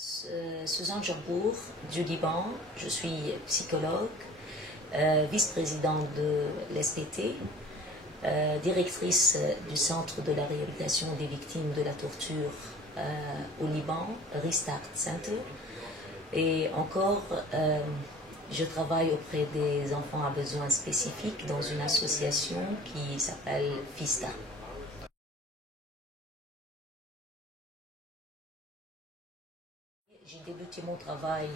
Suzanne Jorbour du Liban, je suis psychologue, vice-présidente de l'SPT, directrice du Centre de la réhabilitation des victimes de la torture au Liban, Restart Center. Et encore, je travaille auprès des enfants à besoins spécifiques dans une association qui s'appelle FISTA. J'ai débuté mon travail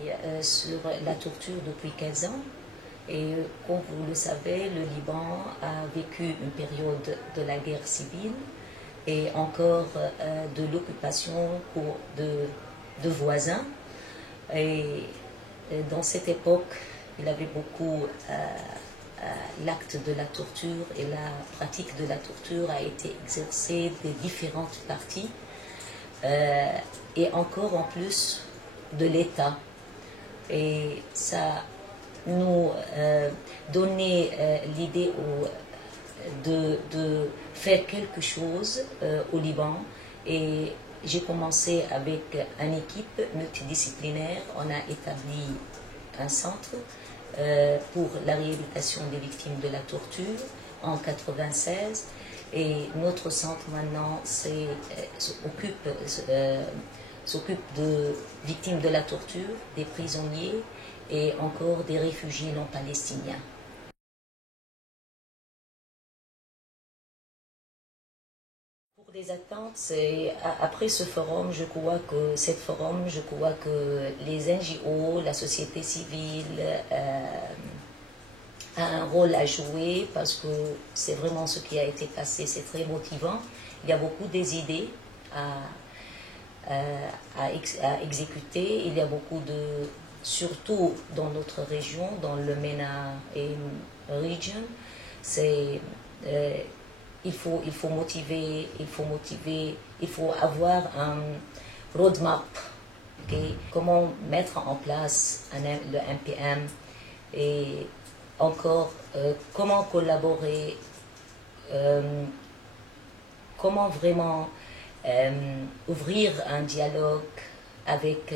sur la torture depuis 15 ans et comme vous le savez, le Liban a vécu une période de la guerre civile et encore de l'occupation de voisins. Et dans cette époque, il y avait beaucoup l'acte de la torture et la pratique de la torture a été exercée des différentes parties et encore en plus de l'État. Et ça nous donnait l'idée de faire quelque chose au Liban. Et j'ai commencé avec une équipe multidisciplinaire. On a établi un centre pour la réhabilitation des victimes de la torture en 1996. Et notre centre maintenant s'occupe de victimes de la torture, des prisonniers et encore des réfugiés non palestiniens. Pour des attentes, après ce forum, je crois que les NGO, la société civile a un rôle à jouer parce que c'est vraiment ce qui a été passé, c'est très motivant. Il y a beaucoup des idées à exécuter. Il y a beaucoup surtout dans notre région, dans le MENA region, il faut motiver, il faut avoir un roadmap. Okay? Comment mettre en place le MPM et encore comment collaborer, comment vraiment ouvrir un dialogue avec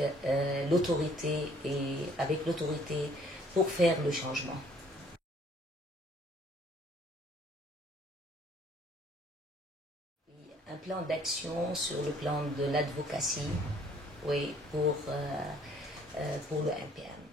l'autorité pour faire le changement. Un plan d'action sur le plan de l'advocacy, oui, pour le MPM.